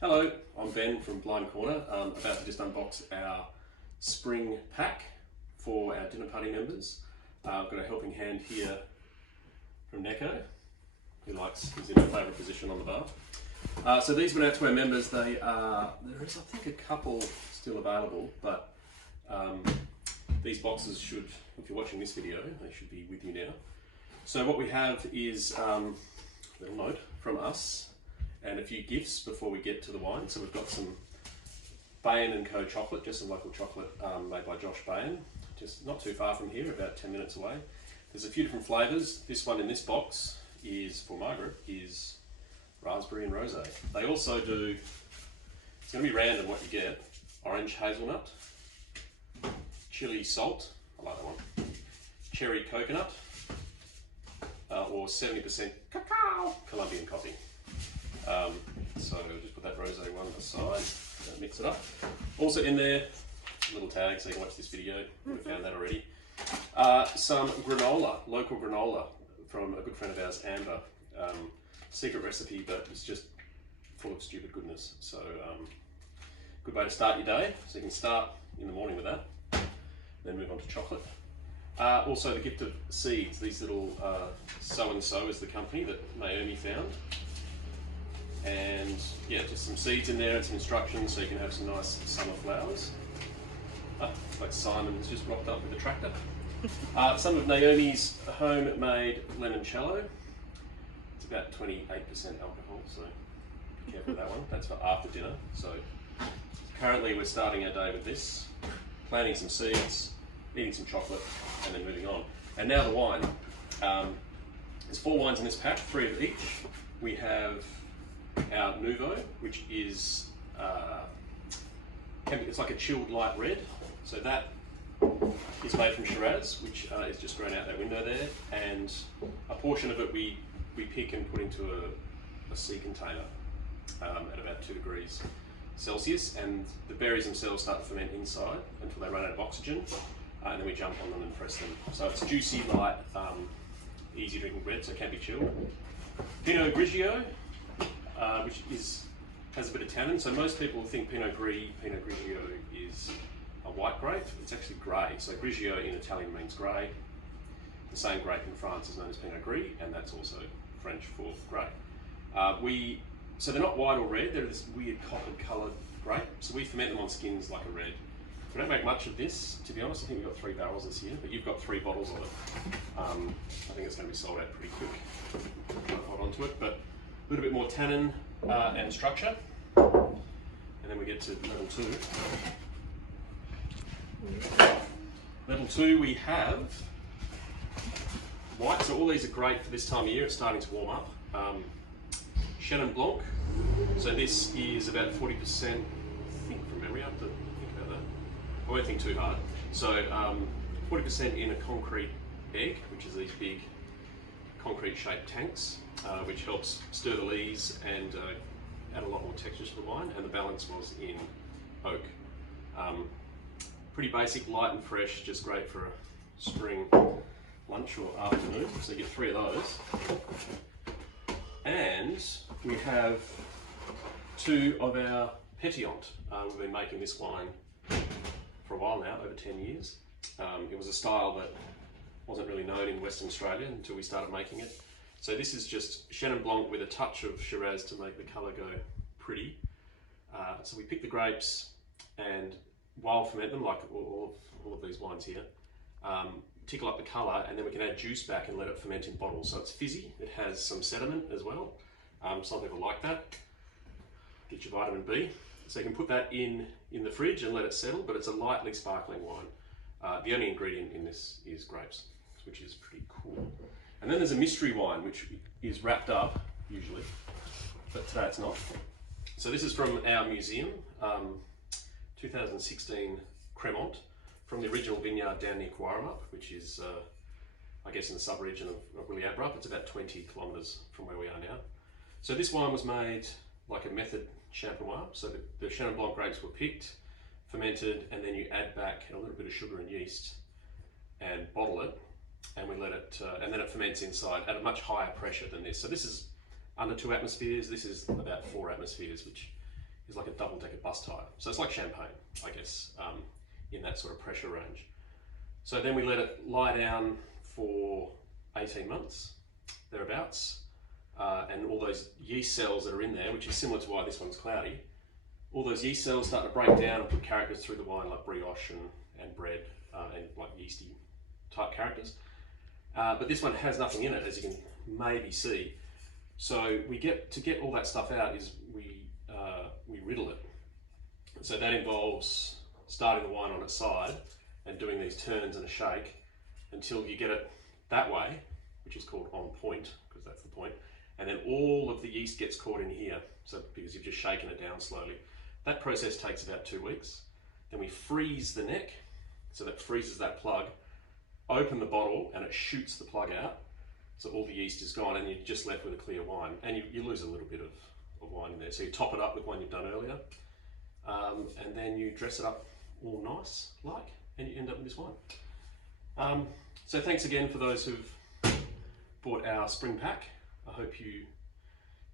Hello, I'm Ben from Blind Corner. I'm about to just unbox our spring pack for our dinner party members. I've got a helping hand here from Neko, who's in her favourite position on the bar. So these went out to our members. There is I think a couple still available, but these boxes should, if you're watching this video, they should be with you now. So what we have is a little note from us and a few gifts before we get to the wine. So we've got some Bain & Co chocolate, just some local chocolate made by Josh Bain, just not too far from here, about 10 minutes away. There's a few different flavours. This one in this box is, for my group, is raspberry and rosé. They also do, it's going to be random what you get, orange hazelnut, chili salt, I like that one, cherry coconut, or 70% cacao Colombian coffee. So we'll just put that rosé one aside, mix it up. Also in there, a little tag so you can watch this video, we've found that already. Some granola, local granola from a good friend of ours, Amber. Secret recipe, but it's just full of stupid goodness. So good way to start your day. So you can start in the morning with that, then move on to chocolate. Also the gift of seeds, these little So and So is the company that Naomi found. And yeah, just some seeds in there and some instructions so you can have some nice summer flowers. Like Simon's just rocked up with a tractor. Some of Naomi's homemade limoncello. It's about 28% alcohol, so be careful with that one. That's for after dinner. So currently we're starting our day with this, planting some seeds, eating some chocolate, and then moving on. And now the wine. There's 4 wines in this pack, 3 of each. We have our Nouveau, which is it's like a chilled light red. So that is made from Shiraz, which is just grown out that window there, and a portion of it we pick and put into a sea container at about 2 degrees Celsius, and the berries themselves start to ferment inside until they run out of oxygen, and then we jump on them and press them. So it's juicy, light, easy drinking red, so it can be chilled. Pinot Grigio, which has a bit of tannin. So most people think Pinot Grigio is a white grape. It's actually grey. So Grigio in Italian means grey. The same grape in France is known as Pinot Gris, and that's also French for grey. So they're not white or red. They're this weird copper coloured grape. So we ferment them on skins like a red. We don't make much of this, to be honest. I think we've got 3 barrels this year, but you've got 3 bottles of it. I think it's going to be sold out pretty quick. Try to hold on to it, but a little bit more tannin and structure. And then we get to level 2. Level 2 we have white, so all these are great for this time of year. It's starting to warm up. Chenin Blanc, so this is about 40%, I think from memory, I have to think about that. I won't think too hard. So 40% in a concrete egg, which is these big concrete shaped tanks, which helps stir the lees and add a lot more texture to the wine, and the balance was in oak. Pretty basic, light and fresh, just great for a spring lunch or afternoon. So you get 3 of those. And we have 2 of our Pétillant. We've been making this wine for a while now, over 10 years. It was a style that wasn't really known in Western Australia until we started making it. So this is just Chenin Blanc with a touch of Shiraz to make the colour go pretty. So we pick the grapes and while ferment them, like all of these wines here, tickle up the colour, and then we can add juice back and let it ferment in bottles. So it's fizzy, it has some sediment as well. Some people like that. Get your vitamin B. So you can put that in the fridge and let it settle, but it's a lightly sparkling wine. The only ingredient in this is grapes, which is pretty cool. And then there's a mystery wine, which is wrapped up, usually, but today it's not. So this is from our museum, 2016 Cremant, from the original vineyard down near Quarramup, which is, I guess, in the sub-region of Williabrup. It's about 20 kilometres from where we are now. So this wine was made like a method champenois. So the Chenin Blanc grapes were picked, fermented, and then you add back a little bit of sugar and yeast and bottle it, and we let it, and then it ferments inside at a much higher pressure than this. So this is under 2 atmospheres. This is about 4 atmospheres, which is like a double-decker bus tyre. So it's like champagne, I guess, in that sort of pressure range. So then we let it lie down for 18 months, thereabouts, and all those yeast cells that are in there, which is similar to why this one's cloudy, all those yeast cells start to break down and put characters through the wine like brioche and bread and like yeasty type characters. But this one has nothing in it, as you can maybe see. So to get all that stuff out is we riddle it. So that involves starting the wine on its side and doing these turns and a shake until you get it that way, which is called on point, because that's the point. And then all of the yeast gets caught in here, so because you've just shaken it down slowly. That process takes about 2 weeks. Then we freeze the neck, so that freezes that plug. Open the bottle and it shoots the plug out, so all the yeast is gone and you're just left with a clear wine. And you lose a little bit of wine in there. So you top it up with one you've done earlier, and then you dress it up all nice like, and you end up with this wine. So thanks again for those who've bought our spring pack. I hope you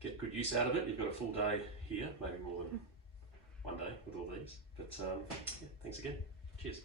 get good use out of it. You've got a full day here, maybe more than one day with all these. But yeah, thanks again. Cheers.